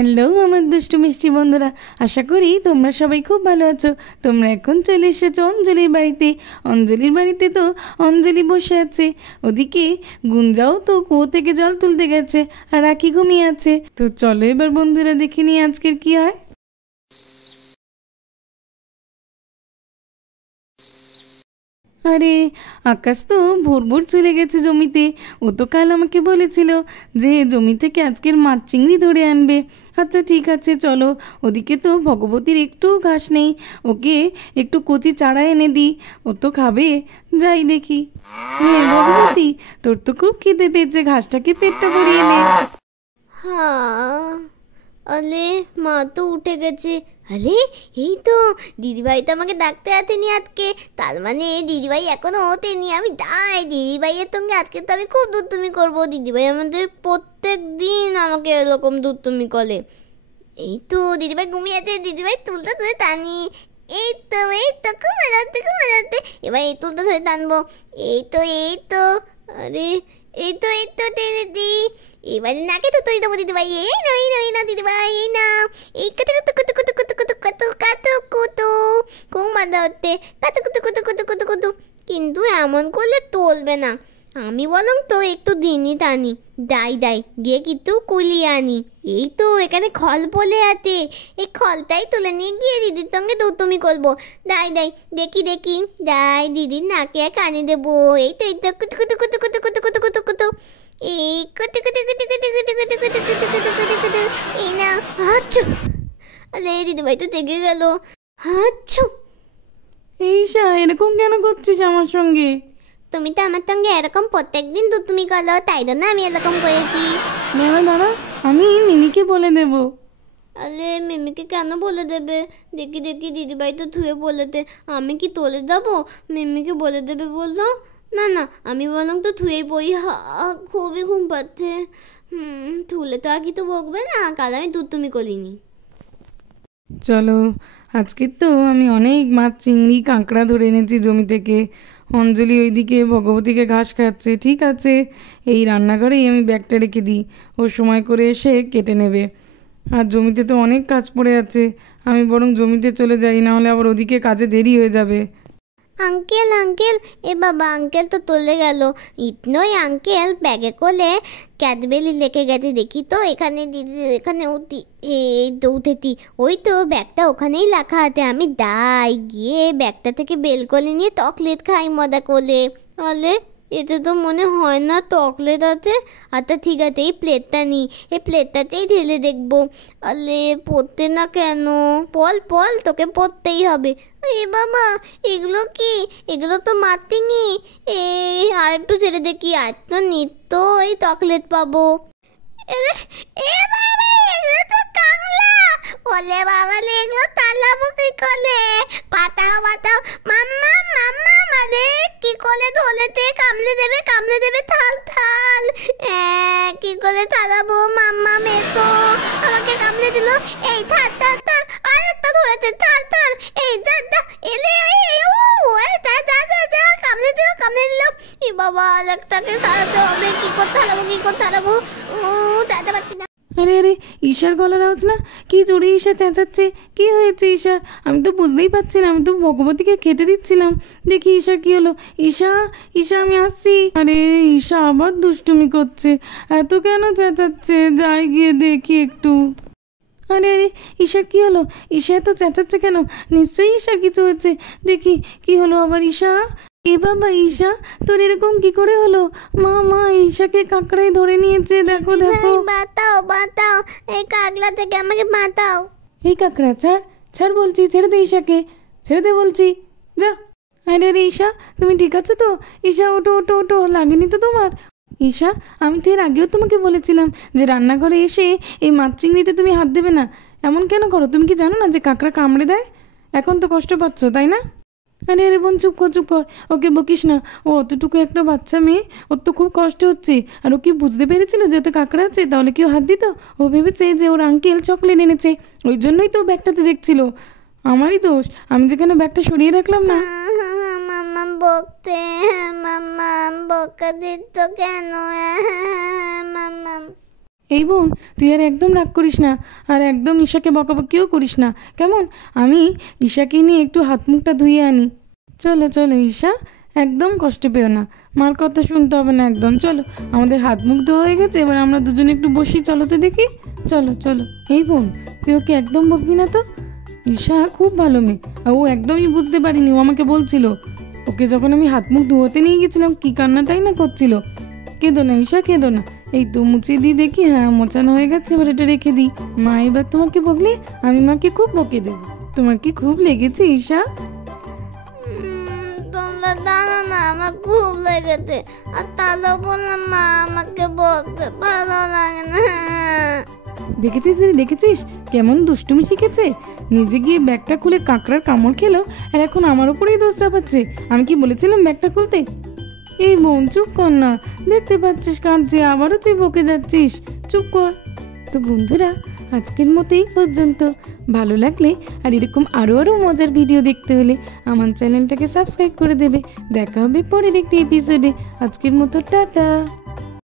Hello আমার দুষ্টু মিষ্টি বন্ধুরা, আশা করি তোমরা সবাই খুব ভালো আছো। তোমরা এখন চলে এসেছো অঞ্জলির বাড়িতে। অঞ্জলির বাড়িতে তো অঞ্জলি বসে আছে, ওদিকে গুঞ্জাও তো কুয়ো থেকে জল তুলতে গেছে, আর রাখি ঘুমিয়ে আছে। তো চলো এবার বন্ধুরা দেখে নিই আজকের কি হয়। আরে আকাশ তো ভোর ভোর চলে গেছে জমিতে। ও তো কাল আমাকে বলেছিল যে জমি থেকে আজকের মাছ চিংড়ি ধরে আনবে। আচ্ছা ঠিক আছে, চলো। ওদিকে তো ভগবতীর একটু ঘাস নেই, ওকে একটু কচি চারা এনে দিই, ও তো খাবে। যাই দেখি। নে ভগবতী, তোর তো খুব খিদে পেয়েছে, ঘাসটাকে পেটটা ভরিয়ে নে। হ্যাঁ, আলে মা তো উঠে গেছে। আরে এই তো দিদিভাই তো আমাকে ডাকতে আসেনি আজকে, তার মানে দিদিভাই এখনো ওঠেনি। আমি যাই দিদিভাইয়ের সঙ্গে আজকে তো আমি খুব দুষ্টুমি করবো। দিদিভাই আমাদের প্রত্যেক দিন আমাকে এরকম দুষ্টুমি করে। এই তো দিদিভাই ঘুমিয়ে আছে, দিদিভাই তুলতে ধরে টানি। এই তো খুব মজা হচ্ছে। এবার এই তুলতে ধরে টানবো। এই তো আরে এই তো টেনে দি। এবারে নাকে তো তৈরি দেবো দিদিভাই। এই না দিদিভাই, এই না। এই কাতু কুতু কুতু কুতু কুতু কুতু কাতু কাতু কুতু, খুব মজা হচ্ছে। কাতু কুতু কুতু কুতু কুতু কুতু। কিন্তু এমন করলে চলবে না, আমি বরং তো একটু দিনই টানি। দাই গিয়ে কিন্তু কুলিয়ে আনি। এই তো এখানে খল বলে আছে, এই খলটাই তুলে নিয়ে গিয়ে দিদির সঙ্গে দুতুমি করবো। দাই দেখি দাই দিদির নাকে কানে দেবো। এই তো কুতু কুতু কুতু কুতু কুতু কুতু কুতু কুতু। এই কুতু কুতু কুতু কুতু কুতু কুতু কুতু কুতু কুতু কুতু কুতু। এই না। আচ্ছা, আরে দিদিভাই তো দেখে গেল। আচ্ছা, ঈশা এরকম কেন করছিস আমার সঙ্গে? তুমি তো আমার সঙ্গে এরকম প্রত্যেকদিন তুমি করো, তাই জন্য আমি এরকম করেছি। দাঁড়া, আমি মিমিকে বলে দেবো। আরে মিমিকে কেন বলে দেবে? দেখি দিদিভাই তো ধুয়ে বলেতে, আমি কি তোলে যাবো? মিমিকে বলে দেবে বললো। না আমি বললাম তো ধুয়েই পড়ি। খুবই ঘুম পাচ্ছে। ধুলে তো আর কিছু বকবে না, কাল আমি তুমি করিনি। চলো, আজকে তো আমি অনেক মাছ চিংড়ি কাঁকড়া ধরে এনেছি জমি থেকে। অঞ্জলি ওইদিকে ভগবতীকে ঘাস খাচ্ছে। ঠিক আছে, এই রান্নাঘরেই আমি ব্যাগটা রেখে দিই, ও সময় করে এসে কেটে নেবে। আর জমিতে তো অনেক কাজ পড়ে আছে, আমি বরং জমিতে চলে যাই, না হলে আবার ওদিকে কাজে দেরি হয়ে যাবে। আঙ্কেল এ বাবা, আঙ্কেল তো চলে গেল। ইতনই আঙ্কেল ব্যাগে করে ক্যাডবেলি লেগে গেছে। দেখি তো এখানে দিদি, এখানে উঠেছি। ওই তো ব্যাগটা ওখানেই রাখা আছে। আমি দাই গিয়ে ব্যাগটা থেকে বেল করে নিয়ে চকলেট খাই মজা করে। বলে এতে তো মনে হয় না চকলেট আছে। আচ্ছা ঠিক আছে, এই প্লেটটা নিই, এই প্লেটটাতেই ঢেলে দেখবো। আলে পড়তে না কেন? পল তোকে পড়তেই হবে। এ বাবা, এগুলো কি? এগুলো তো মাতিনি। আর একটু ছেড়ে দেখি, আর তো নিত্য এই চকলেট পাবো। এ বাবা, এগুলো তো কামলা। ওলে বাবা, এগুলো তালাবো কি করে? পাতাও মাম্মা মানে কি করে ধরেতে? কামলে দেবে থাল। কি করে থালাবো? মাম্মা মেয়ে তো আমাকে কামলে দিল। এই থার আরেকটা ধরেতে থার। এই যা এলে যা কামলে দিল। এ বাবা, আরেকটাকে সারাতে হবে। কি করতে হারাবো? চাইতে পারছি না। আরে ঈশার গলার আওয়াজ না? কি জোরে ঈশা চেঁচাচ্ছে। কি হয়েছে ঈশার? আমি তো বুঝতেই পারছি না, আমি তো ভগবতীকে খেতে দিচ্ছিলাম। দেখি ঈশার কি হলো। ঈশা আমি আসছি। আরে ঈশা আবার দুষ্টুমি করছে, এত কেন চেঁচাচ্ছে? যাই গিয়ে দেখি একটু। আরে ঈশার কি হলো? ঈশা এত চেঁচাচ্ছে কেন? নিশ্চয়ই ঈশার কিছু হয়েছে। দেখি কি হলো আবার। ঈশা, এ বাবা ঈশা, তোর এরকম কি করে হলো? মা ঈশাকে কাঁকড়ায় ধরে নিয়েছে, দেখো। বাতাও, এই কাকলা থেকে আমাকে বাতাও। এই কাঁকড়া ছাড় বলছি, ছেড়ে দে ঈশাকে, ছেড়ে দে বলছি, যা। আরে ঈশা, তুমি ঠিক আছো তো? ঈশা ওটো, লাগেনি তো তোমার? ঈশা, আমি তো এর আগেও তোমাকে বলেছিলাম যে রান্নাঘরে এসে এই মাছ চিংড়িতে তুমি হাত দেবে না। এমন কেন করো? তুমি কি জানো না যে কাঁকড়া কামড়ে দেয়? এখন তো কষ্ট পাচ্ছ, তাই না? আরে বোন, চুপ কর, ওকে বকিস না। ও অতটুকু একটা বাচ্চা মেয়ে, ওর তো খুব কষ্ট হচ্ছে। আর ও কি বুঝতে পেরেছিল যে ওতে কাঁকড়া আছে? তাহলে কেউ হাত দিত? ও ভেবেছে যে ওর আঙ্কেল চকলেট এনেছে, ওই জন্যই তো ব্যাগটাতে দেখছিল। আমারই দোষ, আমি যেখানে ব্যাগটা সরিয়ে রাখলাম না। মাম্মা বকা দিত কেন? মাম্মা এই বোন, তুই আর একদম রাগ করিস না, আর একদম ঈশাকে বকাবকিও করিস না, কেমন? আমি ঈশাকে নিয়ে একটু হাত মুখটা ধুয়ে আনি। চলো চলো ঈশা, একদম কষ্ট পেও না, মার কথা শুনতে হবে না একদম। চলো, আমাদের হাত মুখ ধোয়া হয়ে গেছে, এবার আমরা দুজনে একটু বসি, চলো তো দেখি। চলো চলো। এই বোন, তুই ওকে একদম বকবি না তো। ঈশা খুব ভালো মেয়ে, আর ও একদমই বুঝতে পারিনি, ও আমাকে বলছিল। ওকে যখন আমি হাত মুখ ধোয়াতে নিয়ে গেছিলাম, কি কান্নাটাই না করছিল। কেঁদো না ঈশা, কেঁদো না। এই তো মুছিয়ে দিই দেখি, হ্যাঁ মোচানো হয়ে গেছে, এবার এটা রেখে দিই। মা এবার তোমাকে বকলে আমি মাকে খুব বকে দেবো। তোমার কি খুব লেগেছে ঈশা? তোমরা জানো না আমার খুব লেগেছে, আর তাহলে বললাম মা আমাকে বকতে ভালো লাগে না। দেখেছিস দিদি, দেখেছিস কেমন দুষ্টুমি শিখেছে? নিজে গিয়ে ব্যাগটা খুলে কাঁকড়ার কামড় খেলো, আর এখন আমার উপরেই দোষ চাপাচ্ছে। আমি কি বলেছিলাম ব্যাগটা খুলতে? এই বোন চুপ কর না, দেখতে পাচ্ছিস কাঁদছে, আবারও তুই বকে যাচ্ছিস, চুপ কর। তো বন্ধুরা, আজকের মতো এই পর্যন্ত। ভালো লাগলে আর এরকম আরও মজার ভিডিও দেখতে হলে আমার চ্যানেলটাকে সাবস্ক্রাইব করে দেবে। দেখা হবে পরের একটি এপিসোডে। আজকের মতো টাটা।